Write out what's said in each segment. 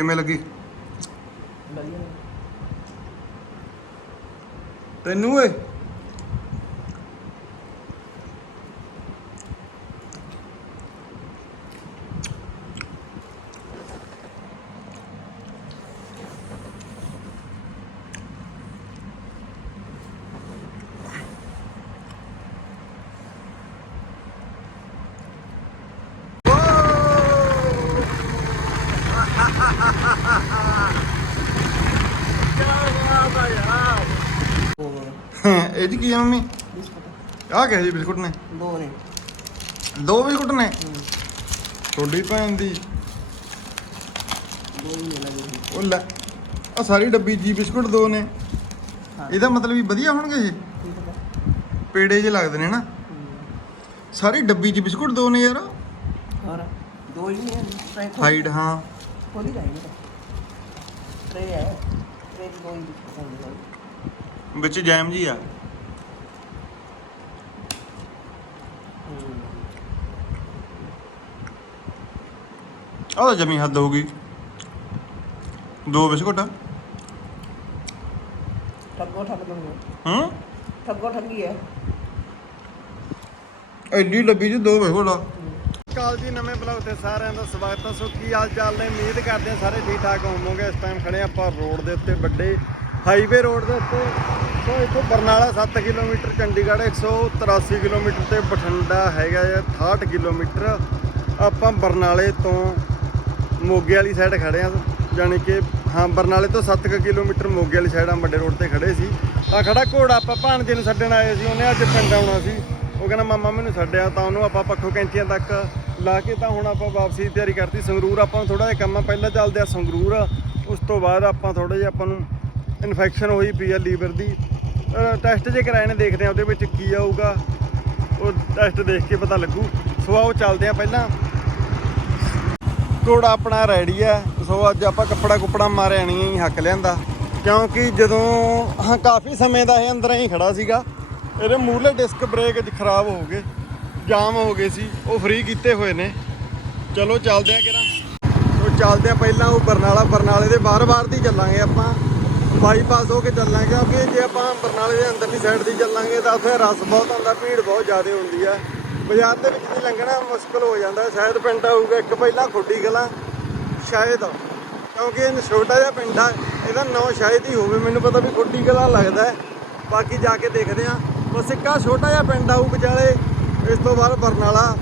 ਕਿਵੇਂ ਲੱਗੀ। ਤੈਨੂੰ ਓਏ ਇਹ ਜੀ ਕੀ ਆ ਮੰਮੀ? ਆਹ ਕਿਹੋ ਜਿਹੇ ਬਿਸਕੁਟ ਨੇ? ਦੋ ਨੇ। ਦੋ ਬਿਸਕੁਟ ਨੇ? ਤੁਹਾਡੀ ਭੈਣ ਦੀ। ਦੋ ਹੀ ਨੇ ਲੱਗੇ। ਉਹ ਲੈ ਆ ਸਾਰੀ ਡੱਬੀ ਜੀ ਬਿਸਕੁਟ ਦੋ ਨੇ। ਇਹਦਾ ਮਤਲਬ ਵੀ ਵਧੀਆ ਹੋਣਗੇ ਇਹ? ਪਤਾ ਪੇੜੇ ਜੇ ਲੱਗਦੇ ਨੇ ਨਾ। ਸਾਰੀ ਡੱਬੀ ਜੀ ਬਿਸਕੁਟ ਦੋ ਨੇ ਯਾਰ। ਹੋਰ? ਦੋ ਹੀ ਨੇ। ਹਾਈਡ ਹਾਂ। ਖੋਲੀ ਜਾਈ ਨਾ। ਟ੍ਰੇ ਹੈ ਟ੍ਰੇ ਦੀ ਹੀ ਬਿਸਕੁਟ ਵਿੱਚ ਜੈਮ ਜੀ ਆ। ਆਹ ਤਾਂ ਜਮੀ ਹੱਦ ਹੋ ਗਈ। ਦੋ ਬਿਸਕੁਟ ਠੱਗੋ ਠੱਗ ਦੋ ਹੂੰ? ਠੱਗੋ ਠੱਗੀ ਹੈ ਐਡੀ ਡੱਬੀ 'ਚ ਦੋ ਬਿਸਕੁਟ ਆ। ਕਾਲ ਜੀ ਨਵੇਂ ਬਲੌਗ ਤੇ ਸਾਰਿਆਂ ਦਾ ਸਵਾਗਤ ਹੈ ਸੋ ਕੀ ਹਾਲ ਚਾਲ ਨੇ? ਉਮੀਦ ਕਰਦੇ ਹਾਂ ਸਾਰੇ ਠੀਕ ਠਾਕ ਹੋਵੋਗੇ। ਇਸ ਟਾਈਮ ਖੜੇ ਆਪਾਂ ਰੋਡ ਦੇ ਉੱਤੇ ਵੱਡੇ ਹਾਈਵੇ ਰੋਡ ਦੇ ਉੱਤੇ ਸੋ ਇੱਥੋਂ ਬਰਨਾਲਾ 7 ਕਿਲੋਮੀਟਰ, ਚੰਡੀਗੜ੍ਹ 183 ਕਿਲੋਮੀਟਰ ਤੇ ਬਠਿੰਡਾ ਹੈਗਾ ਹੈ 68 ਕਿਲੋਮੀਟਰ। ਆਪਾਂ ਬਰਨਾਲੇ ਤੋਂ ਮੋਗੇ ਵਾਲੀ ਸਾਈਡ ਖੜੇ ਆ ਯਾਨੀ ਕਿ ਹਾਂ, ਬਰਨਾਲੇ ਤੋਂ 7 ਕਿਲੋਮੀਟਰ ਮੋਗੇ ਵਾਲੀ ਸਾਈਡ ਆ ਵੱਡੇ ਰੋਡ ਤੇ ਖੜੇ ਸੀ। ਤਾਂ ਖੜਾ ਘੋੜਾ ਆਪਾਂ ਭਾਣਜੇ ਨੂੰ ਛੱਡਣ ਆਏ ਸੀ, ਉਹਨੇ ਅੱਜ ਪਿੰਡ ਆਉਣਾ ਸੀ। ਉਹ ਕਹਿੰਦਾ, ਮਾਮਾ ਮੈਨੂੰ ਛੱਡਿਆ ਤਾਂ ਉਹਨੂੰ ਆਪਾਂ ਪੱਖੋ ਕੈਂਚੀਆਂ ਤੱਕ ਲਾ ਕੇ ਤਾਂ ਹੁਣ ਆਪਾਂ ਵਾਪਸੀ ਦੀ ਤਿਆਰੀ ਕਰਤੀ। ਸੰਗਰੂਰ ਆਪਾਂ ਨੂੰ ਥੋੜਾ ਜਿਹਾ ਕੰਮ ਆ, ਪਹਿਲਾਂ ਚੱਲਦੇ ਆ ਸੰਗਰੂਰ। ਉਸ ਤੋਂ ਬਾਅਦ ਆਪਾਂ ਥੋੜਾ ਜਿਹਾ ਆਪਾਂ ਨੂੰ ਇਨਫੈਕਸ਼ਨ ਹੋਈ ਪਈ ਆ ਲੀਵਰ ਦੀ। ਟੈਸਟ ਜੇ ਕਰਾਏ ਨੇ, ਦੇਖਦੇ ਆ ਉਹਦੇ ਵਿੱਚ ਕੀ ਆਊਗਾ। ਉਹ ਟੈਸਟ ਦੇਖ ਕੇ ਪਤਾ ਲੱਗੂ। ਸੋ ਆਓ ਚੱਲਦੇ ਆ ਪਹਿਲਾਂ। ਘੋੜਾ ਆਪਣਾ ਰੈਡੀ ਹੈ ਸੋ ਅੱਜ ਆਪਾਂ ਕੱਪੜਾ ਕੁਪੜਾ ਮਾਰਿਆ ਨਹੀਂ ਹੀ ਹੱਕ ਲਿਆਂਦਾ। ਕਿਉਂਕਿ ਜਦੋਂ ਹਾਂ, ਕਾਫੀ ਸਮੇਂ ਦਾ ਇਹ ਅੰਦਰ ਹੀ ਖੜਾ ਸੀਗਾ, ਇਹਦੇ ਮੂਹਰਲੇ ਡਿਸਕ ਬ੍ਰੇਕ ਅੱਜ ਖਰਾਬ ਹੋ ਗਏ, ਜਾਮ ਹੋ ਗਏ ਸੀ। ਉਹ ਫ੍ਰੀ ਕੀਤੇ ਹੋਏ ਨੇ। ਚਲੋ ਚੱਲਦੇ ਆ ਕਿਰਾਂ। ਸੋ ਚੱਲਦੇ ਆ ਪਹਿਲਾਂ ਉਹ ਬਰਨਾਲਾ ਬਰਨਾਲੇ ਦੇ ਬਾਹਰ-ਬਾਹਰ ਦੀ ਚੱਲਾਂਗੇ ਆਪਾਂ। ਬਾਈਪਾਸ ਹੋ ਕੇ ਚੱਲਾਂਗੇ, ਕਿਉਂਕਿ ਜੇ ਆਪਾਂ ਬਰਨਾਲੇ ਦੇ ਅੰਦਰਲੀ ਸਾਈਡ ਦੀ ਚੱਲਾਂਗੇ ਤਾਂ ਉੱਥੇ ਰਸ ਬਹੁਤ ਹੁੰਦਾ, ਭੀੜ ਬਹੁਤ ਜ਼ਿਆਦਾ ਹੁੰਦੀ ਆ। ਬਾਜ਼ਾਰ ਦੇ ਵਿੱਚ ਦੀ ਲੰਘਣਾ ਮੁਸ਼ਕਲ ਹੋ ਜਾਂਦਾ, ਸ਼ਾਇਦ ਪਿੰਡ ਆਊਗਾ ਇੱਕ ਪਹਿਲਾਂ ਖੁੱਡੀ ਗਲਾ, ਸ਼ਾਇਦ। ਕਿਉਂਕਿ ਇਹ ਛੋਟਾ ਜਿਹਾ ਪਿੰਡ ਆ, ਇਹਦਾ ਨਾਂ ਸ਼ਾਇਦ ਹੀ ਹੋਵੇ, ਮੈਨੂੰ ਪਤਾ ਵੀ ਖੁੱਡੀ ਗਲਾ ਲੱਗਦਾ ਹੈ। ਬਾਕੀ ਜਾ ਕੇ ਦੇਖਦੇ ਆ ਬਸ ਇੱਕਾ ਛੋਟਾ ਜਿਹਾ ਪਿੰਡ ਆਊ ਵਿਚਾਲੇ, ਇਸ ਤੋਂ ਬਾਅਦ ਬਰਨਾਲਾ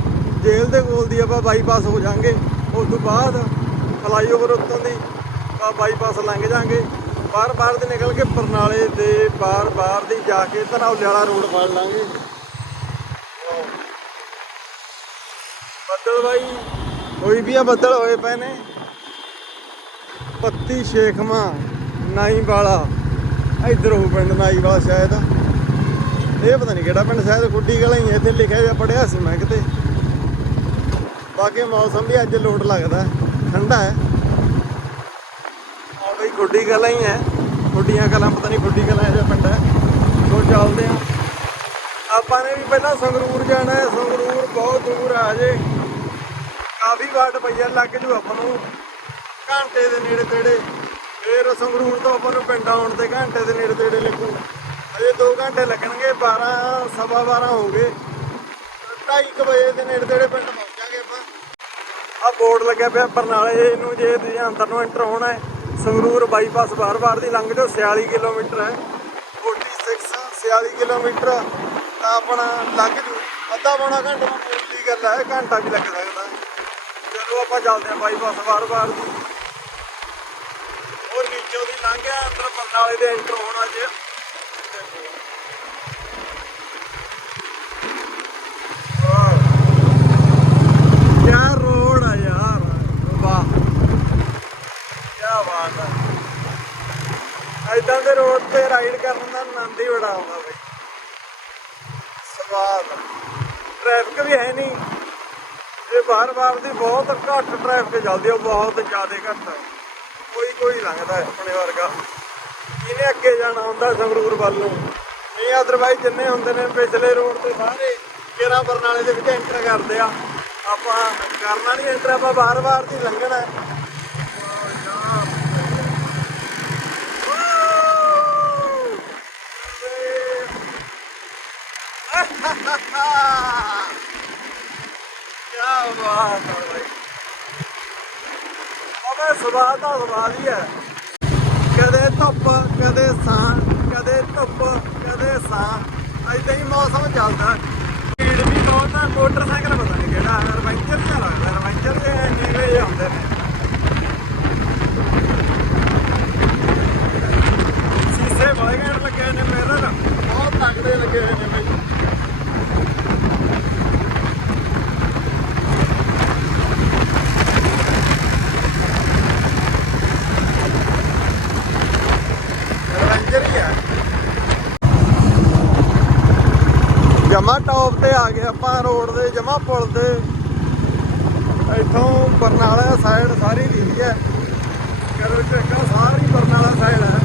ਜੇਲ੍ਹ ਦੇ ਕੋਲ ਦੀ ਆਪਾਂ ਬਾਈਪਾਸ ਹੋ ਜਾਾਂਗੇ। ਉਸ ਤੋਂ ਬਾਅਦ ਫਲਾਈਓਵਰ ਉੱਤੋਂ ਦੀ ਬਾਈਪਾਸ ਲੰਘ ਜਾਾਂਗੇ। ਬਾਹਰ ਬਾਹਰ ਦੇ ਨਿਕਲ ਕੇ ਬਰਨਾਲੇ ਦੇ ਬਾਹਰ ਬਾਹਰ ਦੀ ਜਾ ਕੇ ਧਨੌਲੇ ਵਾਲਾ ਰੋਡ ਫੜ ਲਾਂਗੇ। ਬੱਦਲ ਬਾਈ ਹੋਈ ਵੀ ਆ ਬੱਦਲ ਹੋਏ ਪਏ ਨੇ। ਪੱਤੀ ਸ਼ੇਖਮਾ ਨਾਈ ਵਾਲਾ ਇੱਧਰ ਹੋ ਪਿੰਡ ਨਾਈ ਵਾਲਾ ਸ਼ਾਇਦ। ਇਹ ਪਤਾ ਨਹੀਂ ਕਿਹੜਾ ਪਿੰਡ ਸ਼ਾਇਦ ਖੁੱਡੀ ਗਲਾਂ ਹੀ ਹੈ, ਇੱਥੇ ਲਿਖਿਆ ਹੋਇਆ ਪੜਿਆ ਸੀ ਮੈਂ ਕਿਤੇ। ਬਾਕੀ ਮੌਸਮ ਵੀ ਅੱਜ ਲੋਟ ਲੱਗਦਾ ਠੰਡਾ ਹੈ। ਆ ਕਲਾ ਹੀ ਹੈ। ਖੁੱਡੀਆਂ ਕਲਾ ਪਤਾ ਨਹੀਂ ਖੁੱਡੀ ਕਲਾਂ ਇਹਦਾ ਪਿੰਡ ਹੈ। ਸੋ ਚੱਲਦੇ ਆ ਆਪਾਂ ਨੇ ਵੀ ਪਹਿਲਾਂ ਸੰਗਰੂਰ ਜਾਣਾ ਹੈ। ਸੰਗਰੂਰ ਬਹੁਤ ਦੂਰ ਆ ਜੇ ਕਾਫੀ ਵਾਟ ਪਈਆ ਲੱਗ ਜੂ ਆਪਾਂ ਨੂੰ। ਘੰਟੇ ਦੇ ਨੇੜੇ ਤੇੜੇ। ਫੇਰ ਸੰਗਰੂਰ ਤੋਂ ਆਪਾਂ ਨੂੰ ਪਿੰਡ ਆਉਣ ਤੇ ਘੰਟੇ ਦੇ ਨੇੜੇ ਤੇੜੇ ਲੱਗੂ। ਅਜੇ 2 ਘੰਟੇ ਲੱਗਣਗੇ 12 ਸਵਾ 12 ਹੋ ਗਏ। 2:30 ਵਜੇ ਦੇ ਨੇੜੇ ਤੇੜੇ ਪਿੰਡ ਪਹੁੰਚਾਂਗੇ ਆਪਾਂ। ਆ ਬੋਰਡ ਲੱਗਿਆ ਪਿਆ, ਬਰਨਾਲੇ ਨੂੰ ਜੇ ਤੁਸੀਂ ਅੰਦਰ ਨੂੰ ਐਂਟਰ ਹੋਣਾ ਹੈ। ਸੰਗਰੂਰ ਬਾਈਪਾਸ ਬਾਰ-ਬਾਰ ਦੀ ਲੰਘ ਜਾਓ 46 ਕਿਲੋਮੀਟਰ ਹੈ। 46 46 ਕਿਲੋਮੀਟਰ, ਤਾਂ ਆਪਣਾ ਲੰਘ ਜੂ। ਅੱਧਾ ਪੌਣਾ ਘੰਟਾ ਮਾਮੂਲੀ ਗੱਲ ਹੈ, ਘੰਟਾ ਵੀ ਲੱਗ ਸਕਦਾ ਚਲੋ ਆਪਾਂ ਚੱਲਦੇ ਹਾਂ ਬਾਈਪਾਸ ਬਾਰ-ਬਾਰ ਦੀ। ਹੋਰ ਨੀਚੋਂ ਦੀ ਲੰਘਿਆ ਅੰਦਰ ਬਰਨਾਲੇ ਦੇ ਐਂਟਰ ਹੋਣਾ ਜੇ ਯਾਰ ਰੋਡ ਆ ਯਾਰ ਵਾਹ ਕੀ ਬਾਤ ਹੈ ਐਦਾਂ ਦੇ ਰੋਡ ਤੇ ਰਾਈਡ ਕਰਨ ਦਾ ਆਨੰਦ ਹੀ ਬੜਾ ਆਉਂਦਾ ਬਈ। ਸਵਾਦ। ਟ੍ਰੈਫਿਕ ਵੀ ਹੈ ਨਹੀਂ ਇਹ ਬਾਰ-ਬਾਰ ਦੀ ਬਹੁਤ ਘੱਟ ਟ੍ਰੈਫਿਕ ਚੱਲਦੀ ਹੈ ਬਹੁਤ ਜ਼ਿਆਦਾ ਘੱਟ ਹੈ ਕੋਈ ਕੋਈ ਲੰਘਦਾ ਆਪਣੇ ਵਰਗਾ। ਇਹਨੇ ਅੱਗੇ ਜਾਣਾ ਹੁੰਦਾ ਸੰਗਰੂਰ ਵੱਲ ਨੂੰ। ਨਹੀਂ ਅਦਰਵਾਈਜ਼ ਜਿੰਨੇ ਹੁੰਦੇ ਨੇ ਪਿਛਲੇ ਰੋਡ ਤੇ ਸਾਰੇ ਕੇਰਾ ਬਰਨਾਲੇ ਦੇ ਵਿੱਚ ਐਂਟਰ ਕਰਦੇ ਆ। ਆਪਾਂ ਕਰਨਾ ਨਹੀਂ ਐਂਟਰ ਆਪਾਂ ਬਾਰ-ਬਾਰ ਦੀ ਲੰਘਣਾ ਹੈ ਕੀ ਬਾਤ ਹੈ ਭਾਈ ਅਬੇ ਸਵਾਦ ਦਾ ਸਵਾਦ ਹੀ ਹੈ ਕਦੇ ਧੁੱਪ ਕਦੇ ਸਾਂ, ਕਦੇ ਧੁੱਪ, ਕਦੇ ਸਾਂ ਏਦਾਂ ਹੀ ਮੌਸਮ ਚੱਲਦਾ। ਸਪੀਡ ਵੀ ਬਹੁਤ ਹੈ ਮੋਟਰਸਾਈਕਲ ਪਤਾ ਨਹੀਂ ਕਿਹੜਾ ਐਡਵੈਂਚਰ ਜਿਹਾ ਲੱਗਦਾ ਐਡਵੈਂਚਰ ਦੇ ਨੀਲੇ ਆਉਂਦੇ ਨੇ ਸੀਸੇ ਬੜੇ ਲੱਗੇ ਨੇ ਮਿਰਰ ਬਹੁਤ ਤਗੜੇ ਲੱਗੇ ਹੋਏ ਨੇ ਬਈ ਐਡਵੈਂਚਰ ਹੀ ਹੈ ਜਮਾ ਟੌਪ ਤੇ ਆ ਗਏ ਆਪਾਂ ਰੋਡ ਦੇ ਜਮਾ ਪੁਲ ਤੇ। ਇੱਥੋਂ ਬਰਨਾਲਾ ਸਾਈਡ ਸਾਰੀ ਦਿਖਦੀ ਹੈ ਕਦਰ ਚੱਕਾ ਸਾਰੀ ਬਰਨਾਲਾ ਸਾਈਡ ਹੈ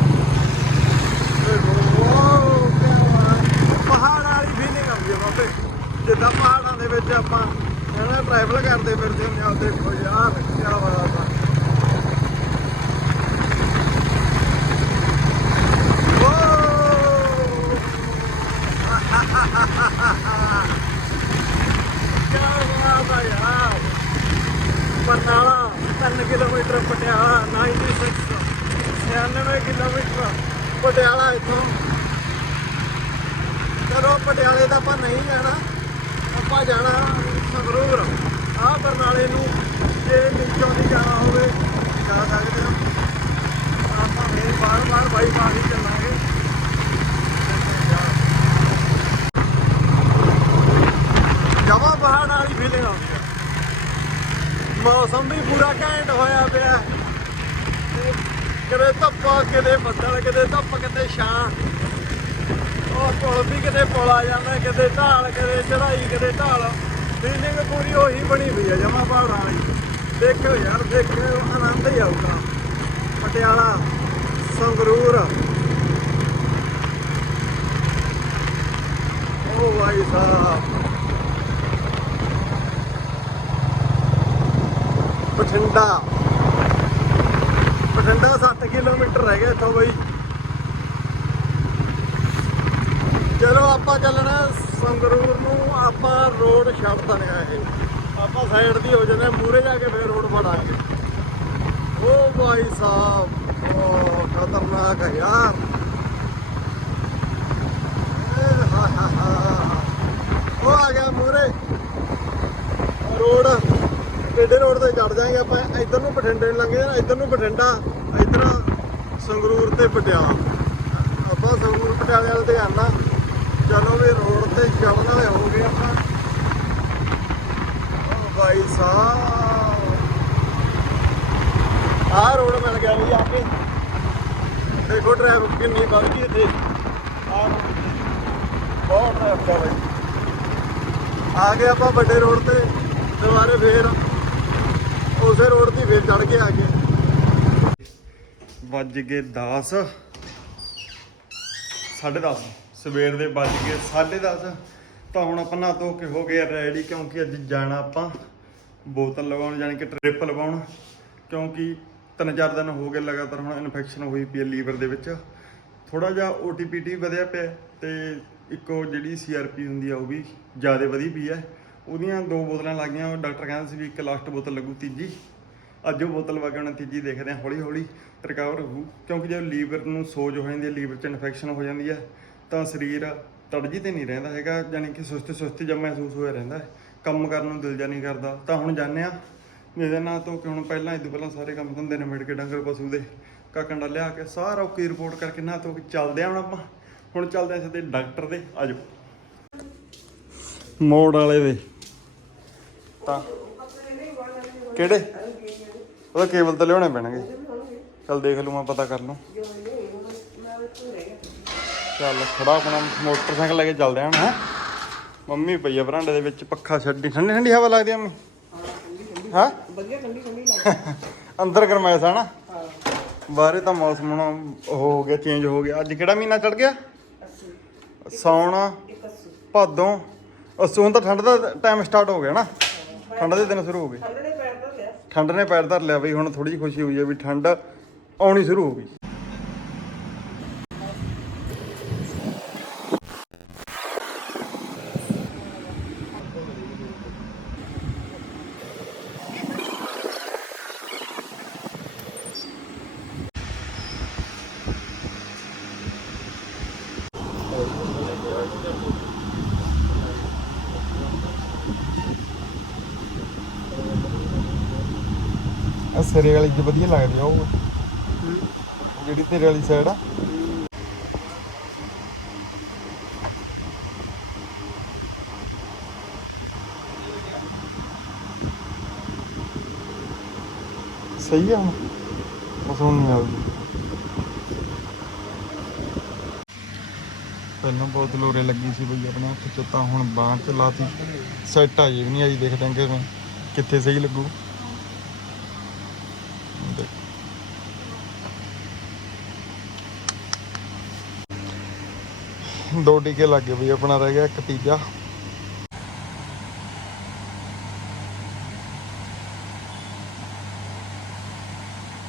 ਦੇਖੋ ਵਾਓ ਪਹਾੜ ਵਾਲੀ ਫੀਲਿੰਗ ਆਉਂਦੀ ਹੈ ਬਾਬੇ। ਜਿੱਦਾਂ ਪਹਾੜਾਂ ਦੇ ਵਿੱਚ ਆਪਾਂ ਹਨਾ ਟਰੈਵਲ ਕਰਦੇ ਫਿਰਦੇ ਹੁੰਦੇ ਆ ਯਾਰ ਕੀ ਬਾਤ ਆ ਵਾਓ ਕੀ ਬਾਤ ਆ ਯਾਰ ਬਰਨਾਲਾ 3 ਕਿਲੋਮੀਟਰ ਪਟਿਆਲਾ 96 96 ਕਿਲੋਮੀਟਰ ਪਟਿਆਲਾ ਇੱਥੋਂ। ਚਲੋ, ਪਟਿਆਲੇ ਦਾ ਆਪਾਂ ਨਹੀਂ ਜਾਣਾ, ਆਪਾਂ ਜਾਣਾ ਸੰਗਰੂਰ। ਆ ਬਰਨਾਲੇ ਨੂੰ, ਜੇ ਨੀਚੋਂ ਦੀ ਜਾਣਾ ਹੋਵੇ, ਜਾ ਸਕਦੇ ਹਾਂ। ਆਪਾਂ ਫੇਰ ਬਾਰ ਬਾਰ ਬਾਈਪਾਸ ਹੀ ਚੱਲਾਂਗੇ। ਜਮਾ ਪਹਾੜ ਵਾਲੀ ਫੀਲਿੰਗ ਆਉਂਦੀ ਹੈ ਮੌਸਮ ਵੀ ਪੂਰਾ ਘੈਂਟ ਹੋਇਆ ਪਿਆ। ਕਿਤੇ ਕਦੇ ਧੁੱਪ, ਕਿਤੇ ਬੱਦਲ, ਕਿਤੇ ਧੁੱਪ, ਕਿਤੇ ਛਾਂ। ਉਹ ਪੁਲ ਵੀ ਕਿਤੇ ਪੁਲ ਆ ਜਾਂਦਾ, ਕਿਤੇ ਢਾਲ, ਕਿਤੇ ਚੜਾਈ ਕਿਤੇ ਢਾਲ। ਫੀਲਿੰਗ ਪੂਰੀ ਉਹੀ ਬਣੀ ਹੋਈ ਹੈ ਜਮਾ ਪਹਾੜਾਂ ਵਾਲੀ। ਦੇਖੋ ਯਾਰ ਦੇਖੋ ਆਨੰਦ ਹੀ ਆਊਗਾ। ਪਟਿਆਲਾ, ਸੰਗਰੂਰ। ਓ ਭਾਈ ਸਾਹਿਬ। ਬਠਿੰਡਾ। ਬਠਿੰਡਾ 7 ਕਿਲੋਮੀਟਰ ਰਹਿ ਗਿਆ ਇੱਥੋਂ ਬਈ। ਚਲੋ ਆਪਾਂ ਚੱਲਣਾ ਸੰਗਰੂਰ ਨੂੰ, ਆਪਾਂ ਰੋਡ ਛੱਡ ਦਨੇ ਇਹ। ਆਪਾਂ ਸਾਈਡ ਦੀ ਹੋ ਜਾਂਦੇ ਮੂਰੇ ਜਾ ਕੇ ਫੇਰ ਰੋਡ ਫੜਾਂਗੇ ਓ ਭਾਈ ਸਾਹਿਬ ਓ ਖਤਰਨਾਕ ਹੈ ਯਾਰ। ਏ ਉਹ ਆ ਗਿਆ ਮੂਰੇ ਟੇਡੇ ਰੋਡ ਤੇ ਚੜ ਜਾਾਂਗੇ ਆਪਾਂ, ਇੱਧਰ ਨੂੰ ਬਠਿੰਡੇ ਨੂੰ ਲੰਘੇ ਇੱਧਰ ਨੂੰ ਬਠਿੰਡਾ, ਇੱਧਰ ਸੰਗਰੂਰ ਤੇ ਪਟਿਆਲਾ। ਆਪਾਂ ਸੰਗਰੂਰ, ਪਟਿਆਲੇ ਵਾਲੇ ਤੇ ਆਣਾ ਚਲੋ ਵੀ ਰੋਡ ਤੇ ਚੜਨ ਵਾਲੇ ਹੋ ਗਏ ਆਪਾਂ। ਓ ਭਾਈ ਸਾਹਿਬ। ਆਹ ਰੋਡ ਮਿਲ ਗਿਆ ਵੀ ਆਪੇ। ਦੇਖੋ ਟ੍ਰੈਫਿਕ ਕਿੰਨੀ ਵੱਧ ਗਈ ਇੱਥੇ। ਆਹ ਬਹੁਤ ਟ੍ਰੈਫਿਕ ਆ ਬਾਈ। ਆ ਗਏ ਆਪਾਂ ਵੱਡੇ ਰੋਡ ਤੇ, ਦੁਬਾਰੇ ਫੇਰ ਉਸੇ ਰੋਡ ਤੇ ਫੇਰ ਚੜ ਕੇ ਆ ਗਏ। ਵੱਜ ਗਏ 10 10:30 ਸਵੇਰ ਦੇ ਵੱਜ ਗਏ 10:30 ਤਾਂ ਹੁਣ ਆਪਾਂ ਨਾ ਧੋ ਕੇ ਹੋ ਗਏ ਰੈਡੀ, ਕਿਉਂਕਿ ਅੱਜ ਜਾਣਾ ਆਪਾਂ ਬੋਤਲ ਲਗਾਉਣ ਜਾਣੀ ਕਿ ਟ੍ਰਿਪ ਲਗਾਉਣ ਕਿਉਂਕਿ ਤਿੰਨ ਚਾਰ ਦਿਨ ਹੋ ਗਏ ਲਗਾਤਾਰ ਹੁਣ ਇਨਫੈਕਸ਼ਨ ਹੋਈ ਪਈ ਹੈ ਲੀਵਰ ਦੇ ਵਿੱਚ। ਥੋੜਾ ਜਿਹਾ ਓਟੀਪੀਟੀ ਵਧਿਆ ਪਿਆ ਤੇ ਇੱਕੋ ਜਿਹੜੀ ਸੀਆਰਪੀ ਹੁੰਦੀ ਆ ਉਹ ਵੀ ਜ਼ਿਆਦਾ ਵਧੀ ਪਈ ਹੈ। ਉਹਦੀਆਂ ਦੋ ਬੋਤਲਾਂ ਲੱਗੀਆਂ ਉਹ ਡਾਕਟਰ ਕਹਿੰਦਾ ਸੀ ਵੀ ਇੱਕ ਲਾਸਟ ਬੋਤਲ ਲੱਗੂ ਤੀਜੀ। ਅੱਜ ਉਹ ਬੋਤਲ ਵਾ ਕੇ ਹੁਣ ਤੀਜੀ ਦੇਖਦੇ ਹਾਂ। ਹੌਲੀ ਹੌਲੀ ਰਿਕਵਰ ਹੋਊ। ਕਿਉਂਕਿ ਜਦੋਂ ਲੀਵਰ ਨੂੰ ਸੋਜ ਹੋ ਜਾਂਦੀ ਹੈ, ਲੀਵਰ 'ਚ ਇਨਫੈਕਸ਼ਨ ਹੋ ਜਾਂਦੀ ਹੈ, ਤਾਂ ਸਰੀਰ ਤੜਜੀ ਤੇ ਨਹੀਂ ਰਹਿੰਦਾ ਹੈਗਾ। ਯਾਨੀ ਕਿ ਸੁਸਤ ਸੁਸਤ ਜਿਹਾ ਮਹਿਸੂਸ ਹੋਇਆ ਰਹਿੰਦਾ ਹੈ। ਕੰਮ ਕਰਨ ਨੂੰ ਦਿਲ ਜਾ ਨਹੀਂ ਕਰਦਾ। ਤਾਂ ਹੁਣ ਜਾਂਦੇ ਆ ਮੇਰੇ ਨਾਲ ਤੋਂ ਕਿ ਹੁਣ ਪਹਿਲਾਂ ਇਦੋਂ ਪਹਿਲਾਂ ਸਾਰੇ ਕੰਮ ਧੰਦੇ ਨਿਬੜ ਕੇ ਡੰਗਰ ਪਸ਼ੂ ਦੇ। ਕਾਕੰਡਾ ਲਿਆ ਕੇ ਸਾਰਾ ਓਕੇ ਰਿਪੋਰਟ ਕਰਕੇ ਨਾ ਤੋਂ ਚੱਲਦੇ ਆ ਹੁਣ ਆਪਾਂ। ਹੁਣ ਚੱਲਦੇ ਆ ਸਿੱਧੇ ਡਾਕਟਰ ਦੇ। ਆਜੋ ਮੋੜ ਵਾਲੇ ਦੇ। ਤਾਂ ਕਿਹੜੇ? ਉਹਦਾ ਕੇਬਲ ਤਾਂ ਲਿਆਉਣੇ ਪੈਣਗੇ। ਚੱਲ ਦੇਖ ਲੂ ਮੈਂ ਪਤਾ ਕਰ ਲੂੰ ਚੱਲ ਖੜਾ ਆਪਣਾ ਮੋਟਰਸਾਈਕਲ ਲੈ ਕੇ ਚੱਲਦੇ ਹਾਂ ਹੈ। ਮੰਮੀ ਪਈ ਆ ਬਰਾਂਡੇ ਦੇ ਵਿੱਚ, ਪੱਖਾ ਛੱਡੀ। ਠੰਡੀ ਠੰਡੀ ਹਵਾ ਲੱਗਦੀ ਆ ਮੰਮੀ? ਹਾਂ? ਵਧੀਆ ਠੰਡੀ ਠੰਡੀ ਲੱਗਦੀ ਅੰਦਰ ਗਰਮੈਸ਼ ਆ ਨਾ? ਹਾਂ ਬਾਹਰੇ ਤਾਂ ਮੌਸਮ ਹੁਣ ਹੋ ਗਿਆ ਚੇਂਜ ਹੋ ਗਿਆ। ਅੱਜ ਕਿਹੜਾ ਮਹੀਨਾ ਚੜ ਗਿਆ? ਅੱਸੀ ਸੌਣ ਭਾਦੋਂ। ਅਸੂ, ਹੁਣ ਤਾਂ ਠੰਡ ਦਾ ਟਾਈਮ ਸਟਾਰਟ ਹੋ ਗਿਆ ਨਾ। ਠੰਡ ਦੇ ਦਿਨ ਸ਼ੁਰੂ ਹੋ ਗਏ। ਠੰਡ ਨੇ ਪੈਰ ਤਾਂ ਲਿਆ। ਠੰਡ ਨੇ ਪੈਰ ਧਰ ਲਿਆ ਬਈ ਹੁਣ ਥੋੜੀ ਜਿਹੀ ਖੁਸ਼ੀ ਹੋਈ ਹੈ ਵੀ ਠੰਡ ਆਉਣੀ ਸ਼ੁਰੂ ਹੋ ਗਈ ਸਿਰੇ ਵਾਲੀ ਚ ਵਧੀਆ ਲੱਗਦੀ ਆ ਉਹ। ਜਿਹੜੀ ਤੇਰੇ ਵਾਲੀ ਸਾਈਡ ਆ। ਸਹੀ ਆ ਬਸ ਹੁਣ ਨਹੀਂ ਆਉਂਦੀ। ਪਹਿਲਾਂ ਬਹੁਤ ਲੋਰੇ ਲੱਗੀ ਸੀ ਬਈ ਆਪਣੇ ਹੱਥ ਚ, ਤਾਂ ਹੁਣ ਬਾਂਹ ਚ ਲਾਤੀ। ਸੈੱਟ ਆ ਜੀ, ਵੀ ਨਹੀਂ ਆਈ ਦੇਖਦੇ ਹਾਂ ਕਿਵੇਂ ਕਿੱਥੇ ਸਹੀ ਲੱਗੂ ਦੇਖ। ਦੋ ਟੀਕੇ ਲੱਗ ਗਏ ਬਈ ਆਪਣਾ ਰਹਿ ਗਿਆ ਇੱਕ ਤੀਜਾ।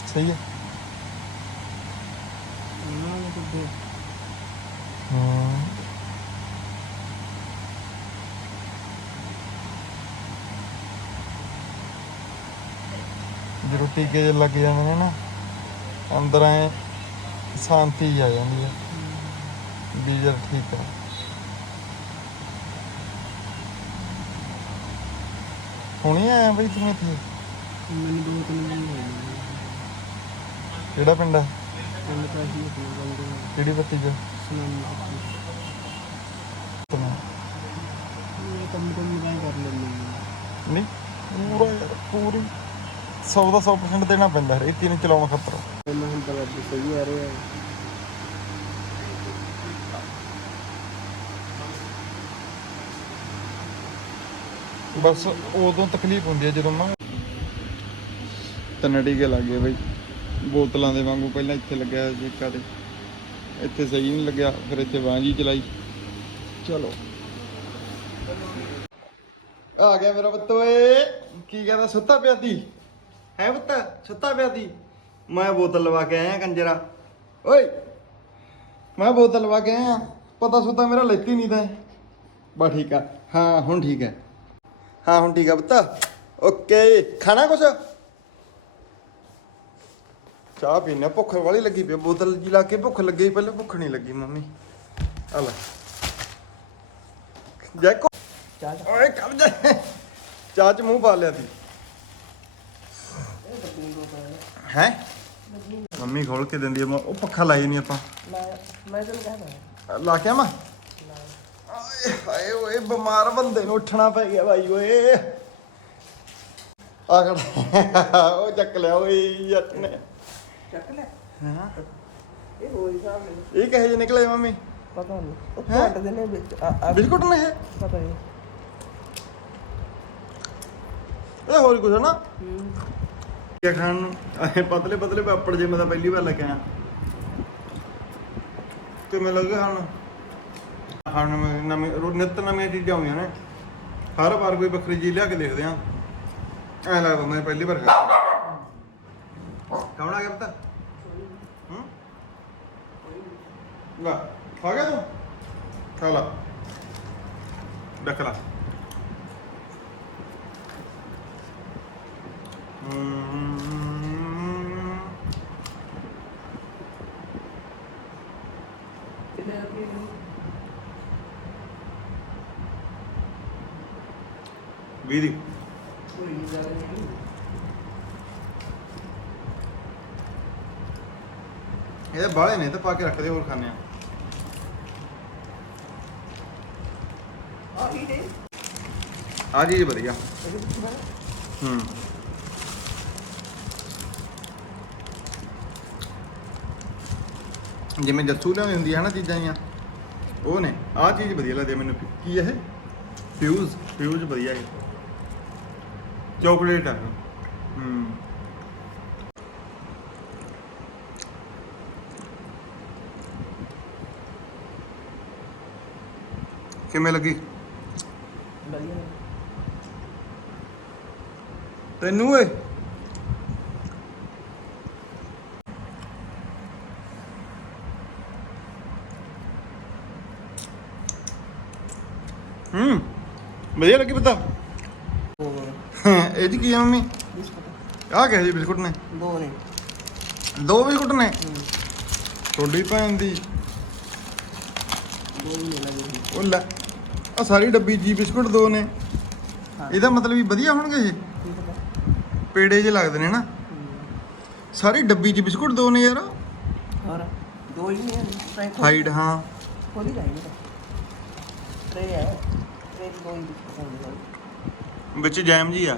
ਸਹੀ ਹੈ? ਜਦੋਂ ਟੀਕੇ ਜਿਹੇ ਲੱਗ ਜਾਂਦੇ ਨੇ ਨਾ, ਅੰਦਰ ਐ ਸ਼ਾਂਤੀ ਆ ਜਾਂਦੀ ਹੈ। ਯਾਰ ਠੀਕ ਆ ਹੁਣੇ ਆਇਆ ਬਈ ਤੂੰ ਇੱਥੇ? ਮੈਨੂੰ ਦੋ ਤਿੰਨ ਦਿਨ ਹੋ ਗਏ। ਕਿਹੜਾ ਪਿੰਡ ਆ? ਮੈਨੂੰ ਤਾਂ ਹੀ ਬੰਦੇ ਕਿਹੜੀ ਬੱਤੀ ਚ? ਸੁਣਨ ਤੈਨੂੰ? ਇਹ ਕੰਮ ਕੰਮ ਮੈਂ ਕਰ ਲੈਂਦੀ ਹਾਂ। ਨਹੀਂ ਪੂਰਾ ਯਾਰ ਪੂਰੀ 100 ਦਾ 100% ਦੇਣਾ ਪੈਂਦਾ ਹਰੇਕ ਚੀਜ਼ ਨੂੰ ਚਲਾਉਣ ਖਾਤਰ ਮੈਂ ਹੁਣ ਤਾਂ ਸਹੀ ਆ ਰਿਹਾ। ਬਸ ਉਦੋਂ ਤਕਲੀਫ ਹੁੰਦੀ ਹੈ ਜਦੋਂ ਨਾ ਤਿੰਨ ਟੀਕੇ ਲੱਗ ਗਏ ਬਈ। ਬੋਤਲਾਂ ਦੇ ਵਾਂਗੂ ਪਹਿਲਾਂ ਇੱਥੇ ਲੱਗਿਆ ਸੀ ਇੱਕ ਇੱਥੇ ਸਹੀ ਨਹੀਂ ਲੱਗਿਆ, ਫਿਰ ਇੱਥੇ ਬਾਂਝੀ ਚਲਾਈ। ਚਲੋ। ਆ ਗਿਆ ਮੇਰਾ ਪੁੱਤ ਓਏ। ਕੀ ਕਹਿੰਦਾ, ਸੁੱਤਾ ਪਿਆ ਤੀ ਹੈ ਪੁੱਤ, ਸੁੱਤਾ ਪਿਆ ਤੀ ਮੈਂ ਬੋਤਲ ਲਵਾ ਕੇ ਆਇਆ ਕੰਜਰਾ। ਓਏ, ਮੈਂ ਬੋਤਲ ਲਵਾ ਕੇ ਆਇਆ। ਪਤਾ ਸੁੱਤਾ ਮੇਰਾ ਲੈਤੀ ਨਹੀਂ ਤਾਂ। ਬਾ ਠੀਕ ਆ। ਹਾਂ, ਹੁਣ ਠੀਕ ਹੈ। ਹਾਂ ਹੁਣ ਠੀਕ ਆ ਪੁੱਤ। ਓਕੇ। ਖਾਣਾ ਕੁਛ? ਚਾਹ ਪੀਣਾ ਭੁੱਖ ਵਾਲੀ ਲੱਗੀ ਪਈ। ਬੋਤਲ ਜੀ ਲਾ ਕੇ ਭੁੱਖ ਲੱਗੀ ਪਹਿਲਾਂ ਭੁੱਖ ਨਹੀਂ ਲੱਗੀ ਮੰਮੀ। ਆ ਲੈ। ਜੈਕੋ। ਚਾਹ ਓਏ ਕੰਮ ਜਾ। ਚਾਹ ਚ ਮੂੰਹ ਪਾ ਲਿਆ ਤੀ ਹੈ? ਮੰਮੀ ਖੋਲ ਕੇ ਦਿੰਦੀ ਆ। ਉਹ ਪੱਖਾ ਲਾਈ ਨਹੀਂ ਆਪਾਂ। ਮੈਂ ਮੈਂ ਤੈਨੂੰ ਕਹਦਾ ਲਾ ਕੇ ਆਵਾਂ? ਆਏ ਹਾਏ ਓਏ ਬਿਮਾਰ ਬੰਦੇ ਨੂੰ ਉੱਠਣਾ ਪੈ ਗਿਆ ਭਾਈ ਓਏ। ਆ ਖੜਾ। ਉਹ ਚੱਕ ਲਿਆ ਓਏ ਜੱਟ ਨੇ। ਚੱਕ ਲੈ। ਹਾਂ? ਇਹ ਹੋਈ ਸਾਹਿਬ ਨੇ ਇਹ ਕਹੇ ਜੇ ਨਿਕਲੇ ਮੰਮੀ? ਪਤਾ ਨਹੀਂ। ਉਹ? ਘੱਟ ਦੇ ਨੇ ਵਿੱਚ। ਬਿਸਕੁਟ ਨੇ ਇਹ? ਪਤਾ ਨਹੀਂ। ਇਹ ਹੋਰ ਕੁਛ ਹੈ ਨਾ? ਹੂੰ। ਕੀ ਖਾਣ ਨੂੰ। ਆਏ ਪਤਲੇ ਪਤਲੇ ਪਾਪੜ ਜੇ ਮੈਂ ਤਾਂ ਪਹਿਲੀ ਵਾਰ ਲੈ ਕੇ ਆਇਆ। ਤੇ ਮੈਂ ਲੱਗਾ ਹੁਣ ਖਾਣ ਨੂੰ ਰੋ- ਨਿੱਤ ਨਵੀਆਂ ਚੀਜ਼ਾਂ ਆਉਂਦੀਆਂ ਨੇ। ਹਰ ਵਾਰ ਕੋਈ ਵੱਖਰੀ ਚੀਜ਼ ਲਿਆ ਕੇ ਦੇਖਦੇ ਆ ਐ ਲੱਗਦਾ ਮੈਂ ਪਹਿਲੀ ਵਾਰ ਖਾ ਕੌਣ ਆ ਗਿਆ ਪਤਾ? ਹੂੰ? ਲਾ, ਖਾ ਗਿਆ ਤੂੰ? ਖਾ ਲਾ। ਡੱਕ ਲਾ। ਹਮ ਇਹਨੇ ਆਪਣੀ ਵੀਹ ਦੀ। ਕੋਈ ਗੱਲ ਨਹੀਂ ਇਹਦੇ ਬਾਲੇ ਨੇ ਤਾਂ ਪਾ ਕੇ ਰੱਖਦੇ ਹੋਰ ਖਾਣੇ ਆ। ਆ ਆ ਚੀਜ਼ ਵਧੀਆ। ਹੂੰ। ਜਿਵੇਂ ਜੱਥੂ ਲਿਆਉਂਦੀ ਹੁੰਦੀ ਹੈ ਨਾ ਚੀਜ਼ਾਂ ਜੀਆਂ ਉਹ ਨੇ। ਆਹ ਚੀਜ਼ ਵਧੀਆ ਲੱਗਦੀ ਹੈ ਮੈਨੂੰ। ਕੀ ਇਹ? ਫਿਊਜ਼ ਫਿਊਜ਼ ਵਧੀਆ ਹੈ ਚਾਕਲੇਟ ਆ। ਹੂੰ। ਕਿਵੇਂ ਲੱਗੀ? ਵਧੀਆ। ਤੈਨੂੰ ਓਏ ਹੂੰ। ਵਧੀਆ ਲੱਗੀ ਪਤਾ? ਇਹ ਜੀ ਕੀ ਆ ਮੰਮੀ? ਆਹ ਕਿਹੋ ਜਿਹੇ ਬਿਸਕੁਟ ਨੇ? ਦੋ ਨੇ। ਦੋ ਬਿਸਕੁਟ ਨੇ? ਹੂੰ। ਤੁਹਾਡੀ ਭੈਣ ਦੀ। ਦੋ ਹੀ ਲੱਗੇ ਉਹ ਲੈ ਆ ਸਾਰੀ ਡੱਬੀ ਜੀ ਬਿਸਕੁਟ ਦੋ ਨੇ। ਹਾਂ। ਇਹਦਾ ਮਤਲਬ ਵੀ ਵਧੀਆ ਹੋਣਗੇ ਇਹ? ਕੀ ਪਤਾ ਪੇੜੇ ਜੇ ਲੱਗਦੇ ਨੇ ਨਾ। ਹੂੰ। ਸਾਰੀ ਡੱਬੀ 'ਚ ਬਿਸਕੁਟ ਦੋ ਨੇ ਯਾਰ। ਹੋਰ? ਦੋ ਹੀ ਨੇ। ਹਾਈਡ ਹਾਂ। ਖੋਲੀ ਜਾਈ ਟ੍ਰੇ ਹੈ। ਟ੍ਰੇ ਦੀ ਕੋਈ ਬਿਸਕੁਟ ਹੁੰਦੀ ਹੋਈ ਵਿੱਚ ਜੈਮ ਜੀ ਆ।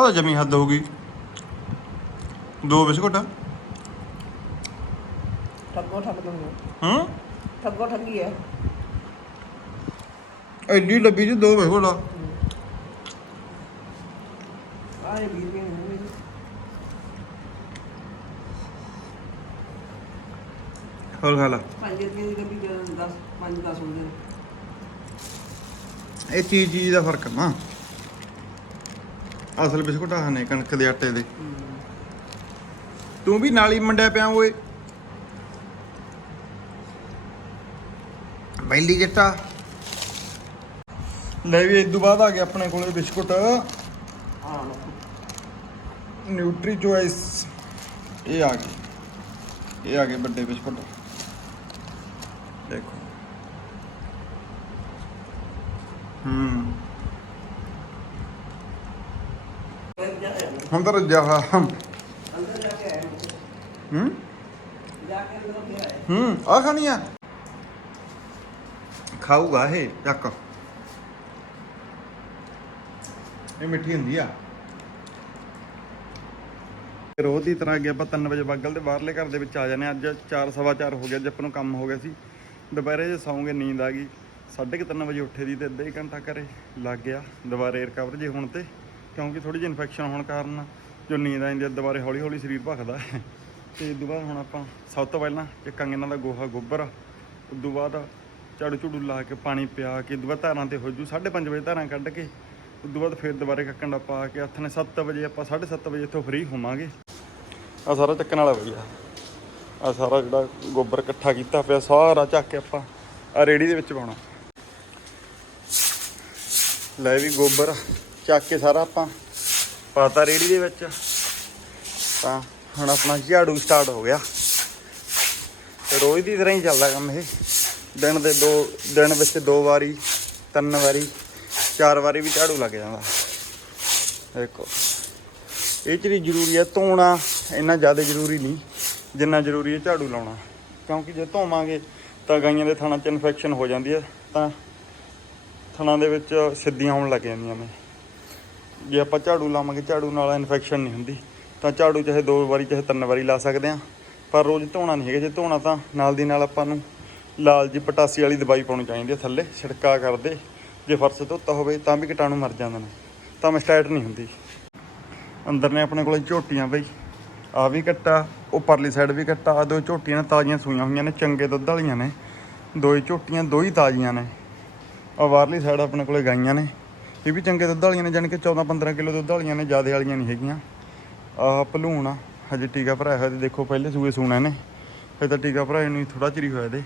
ਆਹ ਤਾਂ ਜਮੀ ਹੱਦ ਹੋ ਗਈ। ਦੋ ਬਿਸਕੁਟ ਠੱਗੋ ਠੱਗ ਦੋ। ਹੂੰ? ਠੱਗੋ ਠੱਗੀ ਹੈ ਐਡੀ ਡੱਬੀ 'ਚ ਦੋ ਬਿਸਕੁਟ ਆ। ਆਏ ਵੀਰ ਵੀ ਨਹੀਂ ਹੋਰ ਖਾ ਲਾ। 5 ਰੁਪਏ ਦੀ ਡੱਬੀ 10 5 10 ਹੁੰਦੇ ਨੇ। ਇਹ ਚੀਜ਼ ਚੀਜ਼ ਦਾ ਫ਼ਰਕ ਆ ਨਾ। ਅਸਲ ਬਿਸਕੁਟ ਆ ਨੇ ਕਣਕ ਦੇ ਆਟੇ ਦੇ। ਤੂੰ ਵੀ ਨਾਲ ਹੀ ਮੰਡਿਆ ਪਿਆ ਓਏ। ਬੈਲੀ ਜੱਟਾ। ਲੈ ਵੀ ਤੋਂ ਬਾਅਦ ਆ ਗਿਆ ਆਪਣੇ ਕੋਲੇ ਬਿਸਕੁਟ। ਹਾਂ। Nutri choice. ਇਹ ਆ ਗਏ। ਇਹ ਆ ਗਏ ਵੱਡੇ ਬਿਸਕੁਟ। ਦੇਖੋ। ਹੂੰ। ਫਿਰ ਜਾ ਅੰਦਰ ਜਾ ਕੇ ਆਏ ਹੂੰ ਜਾ ਕੇ ਅੰਦਰ ਫਿਰ ਆਏ ਹੂੰ ਆ ਖਾਣੀ ਆ ਖਾਊਗਾ ਇਹ, ਚੱਕ। ਇਹ ਮਿੱਠੀ ਹੁੰਦੀ ਆ। ਰੋਜ਼ ਦੀ ਤਰ੍ਹਾਂ ਅੱਗੇ ਆਪਾਂ 3 ਵਜੇ ਬਾਗਲ ਦੇ ਬਾਹਰਲੇ ਘਰ ਦੇ ਵਿੱਚ ਆ ਜਾਂਦੇ ਹਾਂ। ਅੱਜ 4 ਸਵਾ 4 ਹੋ ਗਿਆ, ਅੱਜ ਆਪਾਂ ਨੂੰ ਕੰਮ ਹੋ ਗਿਆ ਸੀ। ਦੁਪਹਿਰੇ ਜੇ ਸੌਂਗੇ, ਨੀਂਦ ਆ ਗਈ। 3:30 ਵਜੇ ਉੱਠੇ ਦੀ ਤੇ ਅੱਧਾ ਘੰਟਾ ਘਰੇ ਲੱਗ ਗਿਆ। ਦੁਬਾਰੇ ਰਿਕਵਰ ਜੇ ਹੁਣ ਤੇ। ਕਿਉਂਕਿ ਥੋੜੀ ਜਿਹੀ ਇਨਫੈਕਸ਼ਨ ਹੋਣ ਕਾਰਨ ਜੋ ਨੀਂਦ ਆ ਹੈ ਦੁਬਾਰੇ ਹੌਲੀ ਹੌਲੀ ਸਰੀਰ ਭਖਦਾ। ਹੈ ਤੇ ਇਸ ਤੋਂ ਬਾਅਦ ਹੁਣ ਆਪਾਂ ਸਭ ਤੋਂ ਪਹਿਲਾਂ ਚੱਕਾਂਗੇ ਇਹਨਾਂ ਦਾ ਗੋਹਾ ਗੋਬਰ, ਉਸ ਤੋਂ ਬਾਅਦ ਝਾੜੂ ਝੂੜੂ ਲਾ ਕੇ ਪਾਣੀ ਪਿਆ ਕੇ ਦੁਬਾਰਾ ਧਾਰਾਂ ਤੇ ਹੋ ਜੂ 5:30 ਵਜੇ ਧਾਰਾਂ ਕੱਢ ਕੇ, ਉਸ ਤੋਂ ਬਾਅਦ ਫਿਰ ਦੁਬਾਰੇ ਕੱਕਣ ਦਾ ਪਾ ਕੇ ਹੱਥ ਨੇ 7 ਵਜੇ ਆਪਾਂ 7:30 ਵਜੇ ਇੱਥੋਂ ਫ੍ਰੀ ਹੋਵਾਂਗੇ। ਆ ਸਾਰਾ ਚੱਕਣ ਵਾਲਾ ਵਧੀਆ ਆ। ਸਾਰਾ ਜਿਹੜਾ ਗੋਬਰ ਇਕੱਠਾ ਕੀਤਾ ਪਿਆ, ਸਾਰਾ ਚੱਕ ਕੇ ਆਪਾਂ ਆ ਰੇੜੀ ਦੇ ਵਿੱਚ ਪਾਉਣਾ। ਲੈ ਵੀ ਗੋਬਰ। ਚੱਕ ਕੇ ਸਾਰਾ ਆਪਾਂ ਪਾਤਾ ਰੇੜੀ ਦੇ ਵਿੱਚ। ਤਾਂ ਹੁਣ ਆਪਣਾ ਝਾੜੂ ਸਟਾਰਟ ਹੋ ਗਿਆ। ਰੋਜ਼ ਦੀ ਤਰ੍ਹਾਂ ਹੀ ਚੱਲਦਾ ਕੰਮ ਇਹ। ਦਿਨ ਦੇ ਦੋ, ਦਿਨ ਵਿੱਚ ਦੋ ਵਾਰੀ, ਤਿੰਨ ਵਾਰੀ, ਚਾਰ ਵਾਰੀ ਵੀ ਝਾੜੂ ਲੱਗ ਜਾਂਦਾ। ਦੇਖੋ, ਇਹ ਚੀਜ਼ ਜ਼ਰੂਰੀ ਹੈ ਧੋਣਾ ਇੰਨਾ ਜ਼ਿਆਦਾ ਜ਼ਰੂਰੀ ਨਹੀਂ, ਜਿੰਨਾ ਜ਼ਰੂਰੀ ਹੈ ਝਾੜੂ ਲਾਉਣਾ। ਕਿਉਂਕਿ ਜੇ ਧੋਵਾਂਗੇ ਤਾਂ ਗਾਈਆਂ ਦੇ ਥਣਾਂ 'ਚ ਇਨਫੈਕਸ਼ਨ ਹੋ ਜਾਂਦੀ ਹੈ, ਤਾਂ ਥਣਾਂ ਦੇ ਵਿੱਚ ਸਿੱਧੀਆਂ ਹੋਣ ਲੱਗ ਜਾਂਦੀਆਂ ਨੇ। ਜੇ ਆਪਾਂ ਝਾੜੂ ਲਾਵਾਂਗੇ, ਝਾੜੂ ਨਾਲ ਇਨਫੈਕਸ਼ਨ ਨਹੀਂ ਹੁੰਦੀ। ਤਾਂ ਝਾੜੂ ਚਾਹੇ ਦੋ ਵਾਰੀ, ਚਾਹੇ ਤਿੰਨ ਵਾਰੀ ਲਾ ਸਕਦੇ ਆ ਪਰ ਰੋਜ਼ ਧੋਣਾ ਨਹੀਂ ਹੈਗਾ। ਜੇ ਧੋਣਾ ਤਾਂ ਨਾਲ ਦੀ ਨਾਲ ਆਪਾਂ ਨੂੰ ਲਾਲ ਜੀ ਪਟਾਸੀ ਵਾਲੀ ਦਵਾਈ ਪਾਉਣੀ ਚਾਹੀਦੀ ਹੈ ਥੱਲੇ, ਛਿੜਕਾ ਕਰਦੇ। ਜੇ ਫਰਸ਼ ਧੋਤਾ ਹੋਵੇ, ਤਾਂ ਵੀ ਕੀਟਾਣੂ ਮਰ ਜਾਂਦੇ ਨੇ। ਤਾਂ ਮਸਟੈਟ ਨਹੀਂ ਹੁੰਦੀ। ਅੰਦਰ ਨੇ ਆਪਣੇ ਕੋਲੇ ਝੋਟੀਆਂ ਬਈ। ਆ ਵੀ ਕੱਟਾ ਉਹ ਪਰਲੀ ਸਾਈਡ ਵੀ ਕੱਟਾ। ਆ ਦੋ ਝੋਟੀਆਂ ਤਾਜ਼ੀਆਂ ਸੂਈਆਂ ਹੋਈਆਂ ਨੇ, ਚੰਗੇ ਦੁੱਧ ਵਾਲੀਆਂ ਨੇ। ਦੋ ਹੀ ਝੋਟੀਆਂ, ਦੋ ਹੀ ਤਾਜ਼ੀਆਂ ਨੇ। ਆ ਬਾਹਰਲੀ ਸਾਈਡ ਆਪਣੇ ਕੋਲੇ ਗਾਈਆਂ ਨੇ। ਇਹ ਵੀ ਚੰਗੇ ਦੁੱਧ ਵਾਲੀਆਂ ਨੇ, ਜਾਣੀ ਕਿ 14 15 ਕਿਲੋ ਦੁੱਧ ਵਾਲੀਆਂ ਨੇ, ਜ਼ਿਆਦੇ ਵਾਲੀਆਂ ਨਹੀਂ ਹੈਗੀਆਂ। ਆਹ ਭਲੂਣ ਆ, ਹਜੇ ਟੀਕਾ ਭਰਾਇਆ ਹੋਇਆ ਤੇ ਦੇਖੋ ਪਹਿਲੇ ਸੂਏ ਸੂਣਾ ਨੇ ਇਹ ਤਾਂ ਟੀਕਾ ਭਰਾਏ ਨੂੰ ਹੀ ਥੋੜਾ ਚਿਰ ਹੀ ਹੋਇਆ ਦੇ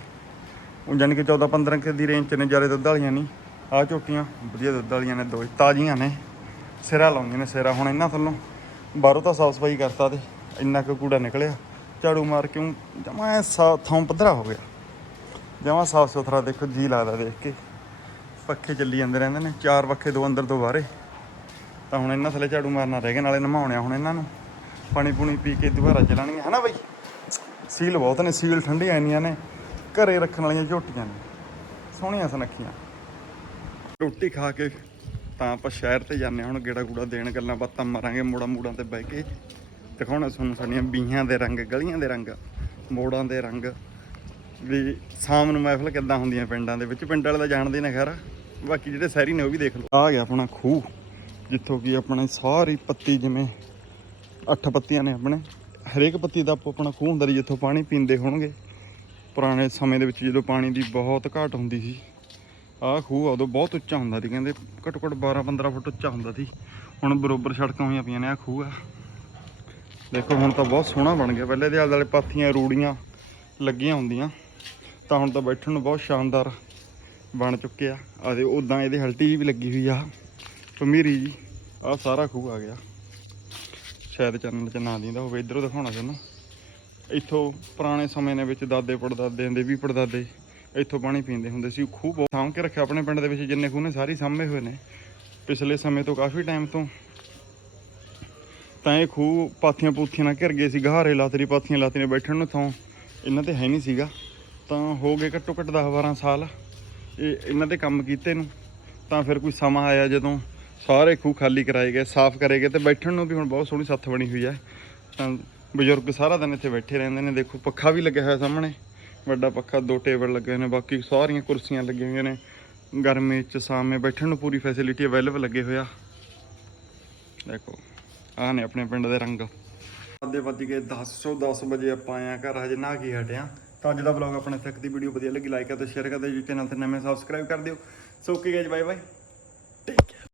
ਉਹ ਜਾਣੀ ਕਿ 14 15 ਕਿ ਦੀ ਰੇਂਜ ਚ ਨੇ ਜ਼ਿਆਦਾ ਦੁੱਧ ਵਾਲੀਆਂ ਨਹੀਂ। ਆਹ ਝੋਟੀਆਂ ਵਧੀਆ ਦੁੱਧ ਵਾਲੀਆਂ ਨੇ, ਦੋ ਤਾਜ਼ੀਆਂ ਨੇ। ਸਿਰਾ ਲਾਉਂਦੀਆਂ ਨੇ, ਸਿਰਾ ਹੁਣ ਇਹਨਾਂ ਥੱਲੋਂ। ਬਾਹਰੋਂ ਤਾਂ ਸਾਫ਼ ਸਫ਼ਾਈ ਕਰਤਾ ਤੇ, ਇੰਨਾ ਕੁ ਕੂੜਾ ਨਿਕਲਿਆ। ਝਾੜੂ ਮਾਰ ਕੇ ਜਮਾ ਥਾਂ ਪੱਧਰਾ ਹੋ ਗਿਆ। ਜਮਾ ਸਾਫ਼ ਸੁਥਰਾ ਦੇਖੋ, ਜੀ ਲੱਗਦਾ ਦੇਖ ਕੇ। ਪੱਖੇ ਚੱਲੀ ਜਾਂਦੇ ਰਹਿੰਦੇ ਨੇ, ਚਾਰ ਪੱਖੇ ਦੋ ਅੰਦਰ ਦੋ ਬਾਹਰੇ। ਤਾਂ ਹੁਣ ਇਹਨਾਂ ਥੱਲੇ ਝਾੜੂ ਮਾਰਨਾ ਰਹਿ ਗਿਆ, ਨਾਲੇ ਨਮਾਉਣਿਆ ਹੁਣ ਇਹਨਾਂ ਨੂੰ। ਪਾਣੀ ਪੂਣੀ ਪੀ ਕੇ ਦੁਬਾਰਾ ਚਲਾਣਗੇ ਹਨਾ ਬਈ? ਸੀਲ ਬਹੁਤ ਨੇ ਸੀਲ ਠੰਡੀਆਂ ਇੰਨੀਆਂ ਨੇ, ਘਰੇ ਰੱਖਣ ਵਾਲੀਆਂ ਝੋਟੀਆਂ ਨੇ। ਸੋਹਣੀਆਂ ਸਨੱਖੀਆਂ। ਰੋਟੀ ਖਾ ਕੇ ਤਾਂ ਆਪਾਂ ਸ਼ਹਿਰ ਤੇ ਜਾਂਦੇ ਹਾਂ, ਹੁਣ ਗੇੜਾ ਗੂੜਾ ਦੇਣ ਗੱਲਾਂ ਬਾਤਾਂ ਮਾਰਾਂਗੇ, ਮੋੜਾ ਮੂੜਾਂ ਤੇ ਬਹਿ ਕੇ। ਦਿਖਾਉਣਾ ਤੁਹਾਨੂੰ ਸਾਡੀਆਂ ਬੀਹਾਂ ਦੇ ਰੰਗ, ਗਲੀਆਂ ਦੇ ਰੰਗ, ਮੋੜਾਂ ਦੇ ਰੰਗ। ਵੀ ਸ਼ਾਮ ਨੂੰ ਮਹਿਫਲ ਕਿੱਦਾਂ ਹੁੰਦੀਆਂ ਪਿੰਡਾਂ ਦੇ ਵਿੱਚ? ਪਿੰਡ ਵਾਲੇ ਤਾਂ ਜਾਣਦੇ ਨੇ ਖੈਰ। ਬਾਕੀ ਜਿਹੜੇ ਸ਼ਹਿਰੀ ਨੇ ਉਹ ਵੀ ਦੇਖ ਲਓ। ਆ ਗਿਆ ਆਪਣਾ ਖੂਹ, ਜਿੱਥੋਂ ਕਿ ਆਪਣੇ ਸਾਰੀ ਪੱਤੀ ਜਿਵੇਂ ਅੱਠ ਪੱਤੀਆਂ ਨੇ ਆਪਣੇ। ਹਰੇਕ ਪੱਤੀ ਦਾ ਆਪੋ ਆਪਣਾ ਖੂਹ ਹੁੰਦਾ ਸੀ ਜਿੱਥੋਂ ਪਾਣੀ ਪੀਂਦੇ ਹੋਣਗੇ। ਪੁਰਾਣੇ ਸਮੇਂ ਦੇ ਵਿੱਚ ਜਦੋਂ ਪਾਣੀ ਦੀ ਬਹੁਤ ਘਾਟ ਹੁੰਦੀ ਸੀ ਆਹ ਖੂਹ ਆ ਉਦੋਂ ਬਹੁਤ ਉੱਚਾ ਹੁੰਦਾ ਸੀ। ਕਹਿੰਦੇ ਘੱਟੋ ਘੱਟ 12 15 ਫੁੱਟ ਉੱਚਾ ਹੁੰਦਾ ਸੀ। ਹੁਣ ਬਰੋਬਰ ਸੜਕਾਂ ਹੋਈਆਂ ਪਈਆਂ ਨੇ ਆਹ ਖੂਹ ਆ। ਦੇਖੋ ਹੁਣ ਤਾਂ ਬਹੁਤ ਸੋਹਣਾ ਬਣ ਗਿਆ। ਪਹਿਲੇ ਦੇ ਆਲੇ ਦੁਆਲੇ ਪਾਥੀਆਂ, ਰੂੜੀਆਂ ਲੱਗੀਆਂ ਹੁੰਦੀਆਂ। ਤਾਂ ਹੁਣ ਤਾਂ ਬੈਠਣ ਨੂੰ ਬਹੁਤ ਸ਼ਾਨਦਾਰ ਬਣ ਚੁੱਕਿਆ ਆ। ਦੇ ਉਦਾਂ ਇਹਦੇ ਹਲਟੀ ਵੀ ਲੱਗੀ ਹੋਈ ਆ। ਭਮੀਰੀ ਜੀ, ਆਹ ਸਾਰਾ ਖੂਹ ਆ ਗਿਆ। ਸ਼ਾਇਦ ਚੈਨਲ 'ਚ ਨਾ ਦਿੰਦਾ ਹੋਵੇ, ਇਧਰੋਂ ਦਿਖਾਉਣਾ ਤੁਹਾਨੂੰ। ਇੱਥੋਂ ਪੁਰਾਣੇ ਸਮੇਂ ਦੇ ਵਿੱਚ ਦਾਦੇ ਪੜਦਾਦੇ ਦੇ ਵੀ ਪੜਦਾਦੇ, ਇੱਥੋਂ ਪਾਣੀ ਪੀਂਦੇ ਹੁੰਦੇ ਸੀ। ਖੂਹ ਬਹੁਤ ਸਾਂਭ ਕੇ ਰੱਖਿਆ ਆਪਣੇ ਪਿੰਡ ਦੇ ਵਿੱਚ, ਜਿੰਨੇ ਖੂਹ ਨੇ, ਸਾਰੇ ਸਾਂਭੇ ਹੋਏ ਨੇ। ਪਿਛਲੇ ਸਮੇਂ ਤੋਂ ਕਾਫੀ ਟਾਈਮ ਤੋਂ। ਤਾਂ ਇਹ ਖੂਹ ਪਾਥੀਆਂ ਪੂਥੀਆਂ ਨਾਲ ਘਿਰ ਗਏ ਸੀ, ਗਹਾਰੇ ਲਾਤਰੀ ਪਾਥੀਆਂ ਲਾਤਰੀ ਬੈਠਣ ਨੂੰ ਥਾਂ ਇਹਨਾਂ ਤੇ ਹੈ ਨਹੀਂ ਸੀਗਾ। ਤਾਂ ਹੋ ਗਏ ਘੱਟੋ ਘੱਟ 10 12 ਸਾਲ। ਇਹ ਇਹਨਾਂ ਦੇ ਕੰਮ ਕੀਤੇ ਨੂੰ। ਤਾਂ ਫਿਰ ਕੋਈ ਸਮਾਂ ਆਇਆ ਜਦੋਂ ਸਾਰੇ ਖੂਹ ਖਾਲੀ ਕਰਾਏ ਗਏ, ਸਾਫ਼ ਕਰੇ ਗਏ ਤੇ ਬੈਠਣ ਨੂੰ ਵੀ ਹੁਣ ਬਹੁਤ ਸੋਹਣੀ ਸੱਥ ਬਣੀ ਹੋਈ ਹੈ ਤਾਂ ਬਜ਼ੁਰਗ ਸਾਰਾ ਦਿਨ ਇੱਥੇ ਬੈਠੇ ਰਹਿੰਦੇ ਨੇ। ਦੇਖੋ, ਪੱਖਾ ਵੀ ਲੱਗਿਆ ਹੋਇਆ ਸਾਹਮਣੇ। ਵੱਡਾ ਪੱਖਾ, ਦੋ ਟੇਬਲ ਲੱਗੇ ਹੋਏ ਨੇ, ਬਾਕੀ ਸਾਰੀਆਂ ਕੁਰਸੀਆਂ ਲੱਗੀਆਂ ਹੋਈਆਂ ਨੇ। ਗਰਮੀ ਚ ਸਾਹਮਣੇ ਬੈਠਣ ਨੂੰ ਪੂਰੀ ਫੈਸਿਲਿਟੀ ਅਵੇਲੇਬਲ ਲੱਗੇ ਹੋਇਆ ਦੇਖੋ, ਆਹ ਨੇ ਆਪਣੇ ਪਿੰਡ ਦੇ ਰੰਗ। ਅੱਧੇ ਵੱਜ ਗਏ 10 ਤੋਂ 10 ਵਜੇ ਆਪਾਂ ਆਏ ਆ ਘਰ, ਹਜੇ ਨਾ ਕੀ ਹਟਿਆ। ਤਾਂ ਅੱਜ ਦਾ ਵਲੌਗ ਆਪਣੇ ਤੱਕ ਦੀ ਵੀਡੀਓ ਵਧੀਆ ਲੱਗੀ ਲਾਈਕ ਕਰ ਦਿਓ ਸ਼ੇਅਰ ਕਰ ਦਿਓ, YouTube ਚੈਨਲ ਤੇ ਨਵੇਂ ਸਬਸਕ੍ਰਾਈਬ ਕਰ ਦਿਓ। So okay guys bye bye take care